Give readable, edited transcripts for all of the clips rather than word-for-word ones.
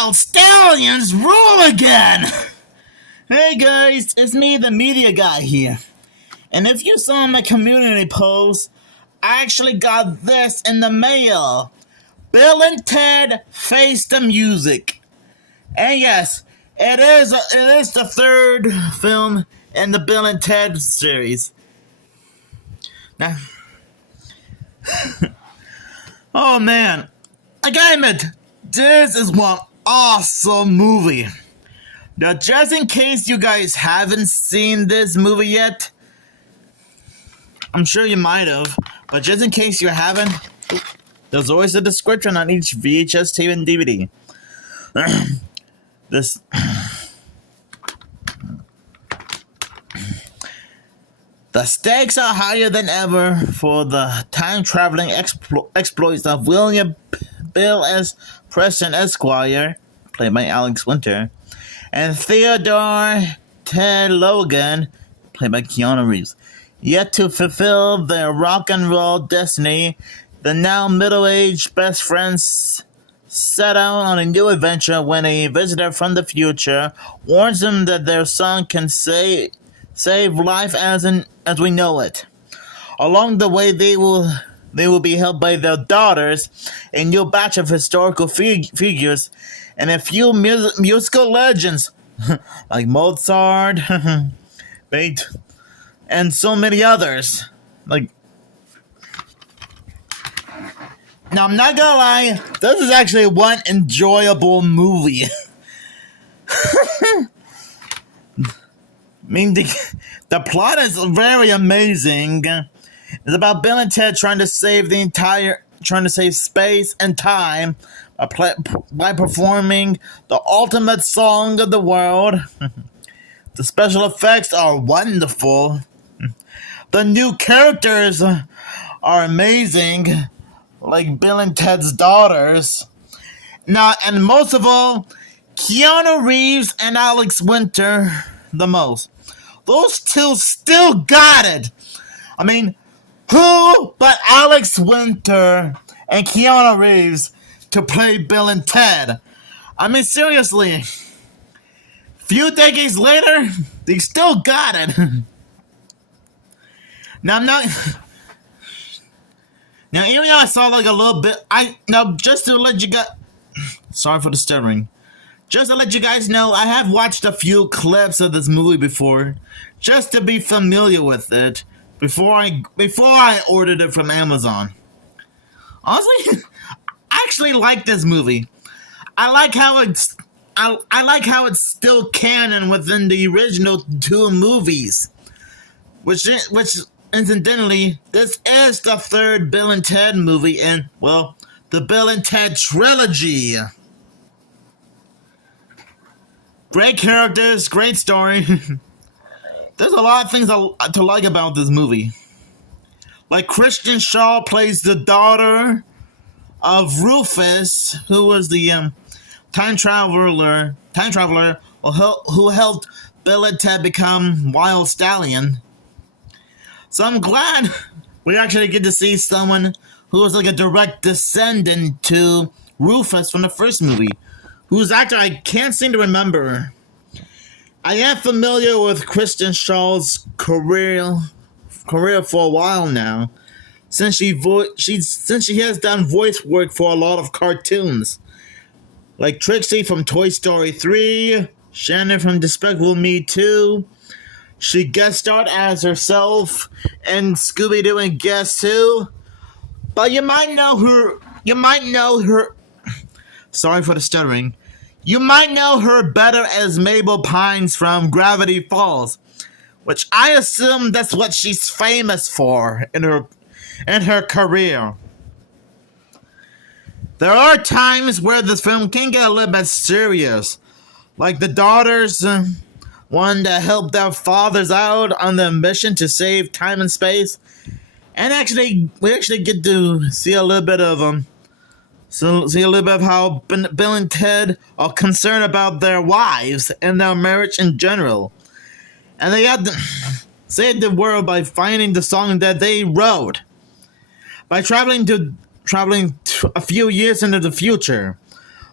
Wild Stallions rule again! Hey guys, it's me, the media guy here. And if you saw my community post, I actually got this in the mail. Bill and Ted Face the Music. And yes, it is the third film in the Bill and Ted series. Now, oh man, I gotta admit, this is one awesome movie. Now, just in case you guys haven't seen this movie yet, I'm sure you might have, but just in case you haven't, there's always a description on each VHS tape and DVD. The stakes are higher than ever for the time-traveling exploits of William Bill S. Preston Esquire, played by Alex Winter, and Theodore Ted Logan, played by Keanu Reeves. Yet to fulfill their rock and roll destiny, the now middle-aged best friends set out on a new adventure when a visitor from the future warns them that their son can save life as we know it. Along the way, they will be helped by their daughters, a new batch of historical figures, and a few musical legends like Mozart, Beethoven, and so many others. Now, I'm not gonna lie, this is actually one enjoyable movie. I mean, the plot is very amazing. It's about Bill and Ted trying to save space and time by performing the ultimate song of the world. The special effects are wonderful. The new characters are amazing, like Bill and Ted's daughters. Now, and most of all, Keanu Reeves and Alex Winter the most. Those two still got it. I mean, who but Alex Winter and Keanu Reeves to play Bill and Ted? I mean, seriously. Few decades later, they still got it. Now, Now, even though I saw like a little bit, just to let you guys, sorry for the stuttering. Just to let you guys know, I have watched a few clips of this movie before, just to be familiar with it before I ordered it from Amazon. Honestly, I actually like this movie. I like how it's still canon within the original two movies, which incidentally, this is the third Bill and Ted movie in, well, the Bill and Ted trilogy. Great characters, great story. There's a lot of things to like about this movie. Like Kristen Shaw plays the daughter of Rufus, who was the time traveler who helped Bill and Ted become Wild Stallion. So I'm glad we actually get to see someone who was like a direct descendant to Rufus from the first movie. Whose actor I can't seem to remember. I am familiar with Kristen Shaw's career for a while now, since she has done voice work for a lot of cartoons, like Trixie from Toy Story 3, Shannon from Despicable Me 2. She guest starred as herself in Scooby-Doo and Guess Who. But you might know her. Sorry for the stuttering. You might know her better as Mabel Pines from Gravity Falls, which I assume that's what she's famous for in her career. There are times where this film can get a little bit serious, like the daughters wanting to help their fathers out on their mission to save time and space, and we actually get to see a little bit of how Bill and Ted are concerned about their wives and their marriage in general. And they had to save the world by finding the song that they wrote. By traveling a few years into the future,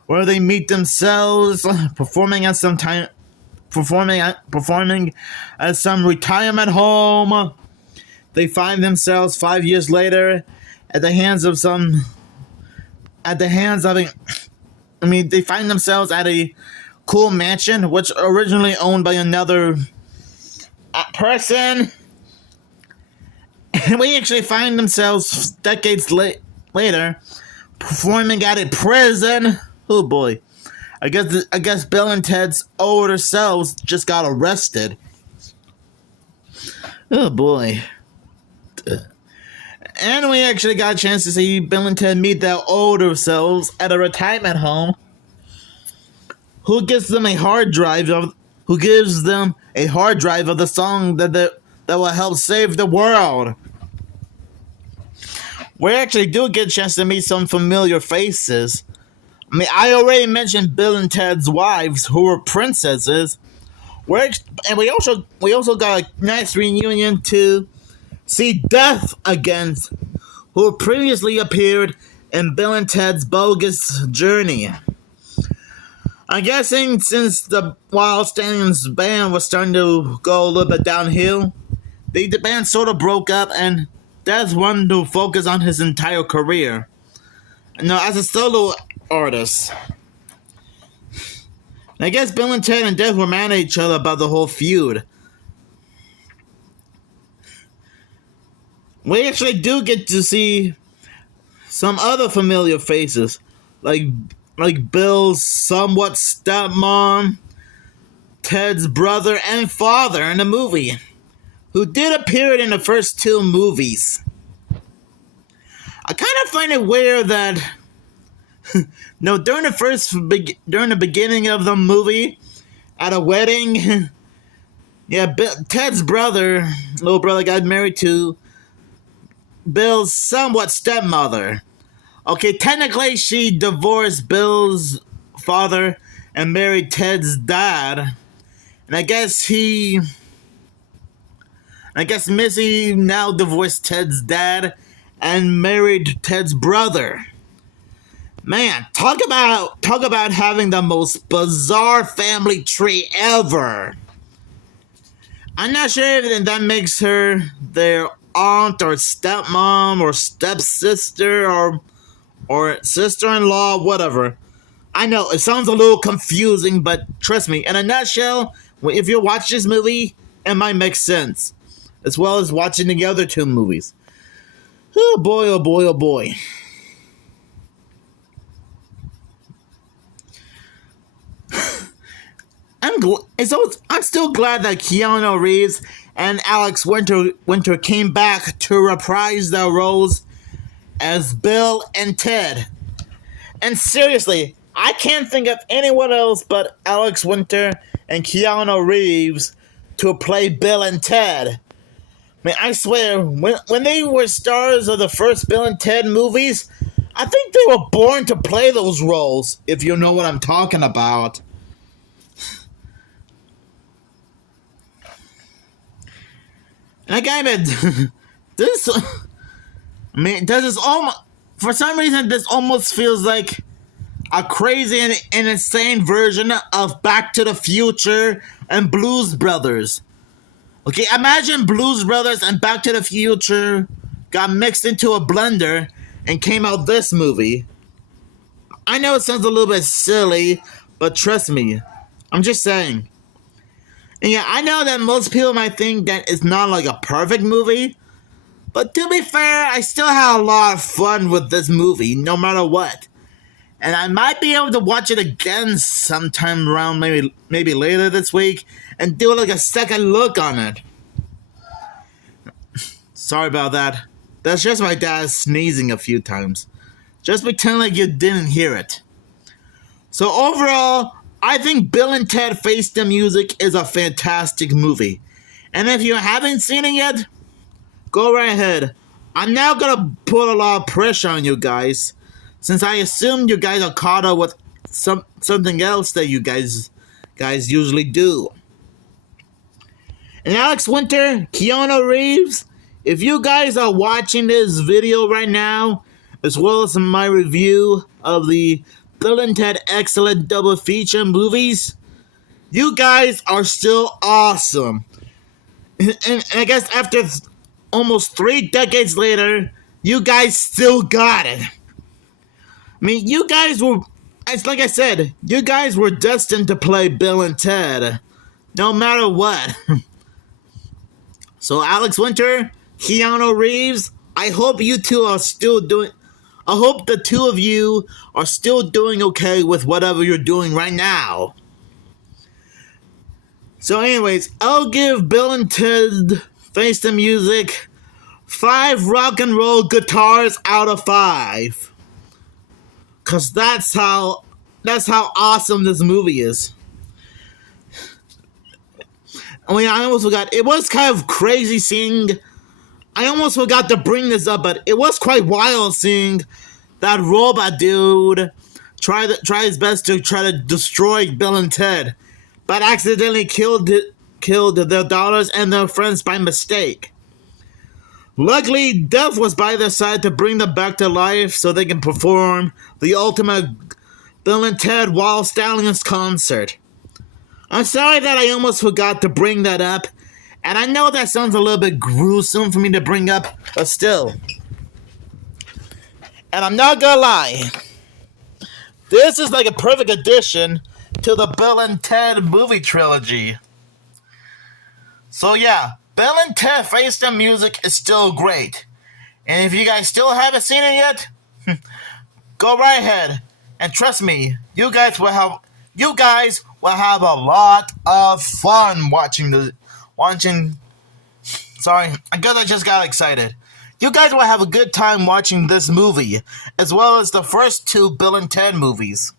where they meet themselves performing at some retirement home. They find themselves 5 years later at the hands of they find themselves at a cool mansion, which originally owned by another person. And we actually find themselves decades later performing at a prison. Oh boy. I guess Bill and Ted's older selves just got arrested. Oh boy. And we actually got a chance to see Bill and Ted meet their older selves at a retirement home. Who gives them a hard drive of the song that will help save the world. We actually do get a chance to meet some familiar faces. I mean, I already mentioned Bill and Ted's wives, who were princesses. And we also got a nice reunion to see Death again, who previously appeared in Bill and Ted's Bogus Journey. I'm guessing since the Wild Stallions band was starting to go a little bit downhill, the band sort of broke up and Death wanted to focus on his entire career. As a solo artist. I guess Bill and Ted and Death were mad at each other about the whole feud. We actually do get to see some other familiar faces, like Bill's somewhat stepmom, Ted's brother and father in the movie, who did appear in the first two movies. I kind of find it weird that during the beginning of the movie, at a wedding, Ted's little brother got married to Bill's somewhat stepmother. Okay, technically she divorced Bill's father and married Ted's dad. And I guess Missy now divorced Ted's dad and married Ted's brother. Man, talk about having the most bizarre family tree ever. I'm not sure if that makes her their aunt or stepmom or stepsister or sister-in-law, whatever. I know, it sounds a little confusing, but trust me, in a nutshell, if you watch this movie, it might make sense. As well as watching the other two movies. Oh boy, oh boy, oh boy. I'm still glad that Keanu Reeves and Alex Winter came back to reprise their roles as Bill and Ted. And seriously, I can't think of anyone else but Alex Winter and Keanu Reeves to play Bill and Ted. I mean, I swear, when they were stars of the first Bill and Ted movies, I think they were born to play those roles, if you know what I'm talking about. And I gotta admit, for some reason, this almost feels like a crazy and insane version of Back to the Future and Blues Brothers. Okay, imagine Blues Brothers and Back to the Future got mixed into a blender and came out this movie. I know it sounds a little bit silly, but trust me, I'm just saying. And yeah, I know that most people might think that it's not like a perfect movie, but to be fair, I still had a lot of fun with this movie, no matter what. And I might be able to watch it again sometime around maybe later this week and do like a second look on it. Sorry about that. That's just my dad sneezing a few times. Just pretend like you didn't hear it. So overall, I think Bill and Ted Face the Music is a fantastic movie. And if you haven't seen it yet, go right ahead. I'm now gonna put a lot of pressure on you guys, since I assume you guys are caught up with something else that you guys usually do. And Alex Winter, Keanu Reeves, if you guys are watching this video right now, as well as my review of the Bill and Ted Excellent Double Feature movies, you guys are still awesome. And I guess after almost 3 decades later, you guys still got it. I mean, you guys were, it's like I said, you guys were destined to play Bill and Ted, no matter what. So Alex Winter, Keanu Reeves, I hope you two are still doing, I hope the two of you are still doing okay with whatever you're doing right now. So anyways, I'll give Bill and Ted Face the Music 5 rock and roll guitars out of 5. Cause that's how awesome this movie is. I mean, I almost forgot. It was kind of crazy seeing. I almost forgot to bring this up, but it was quite wild seeing that robot dude try his best to try to destroy Bill and Ted, but accidentally killed their daughters and their friends by mistake. Luckily, Death was by their side to bring them back to life so they can perform the ultimate Bill and Ted Wild Stallions concert. I'm sorry that I almost forgot to bring that up, and I know that sounds a little bit gruesome for me to bring up, but still. And I'm not gonna lie, this is like a perfect addition to the Bill and Ted movie trilogy. So yeah, Bill and Ted Face the Music is still great. And if you guys still haven't seen it yet, go right ahead. And trust me, you guys will have a lot of fun watching. Sorry, I guess I just got excited. You guys will have a good time watching this movie, as well as the first 2 Bill and Ted movies.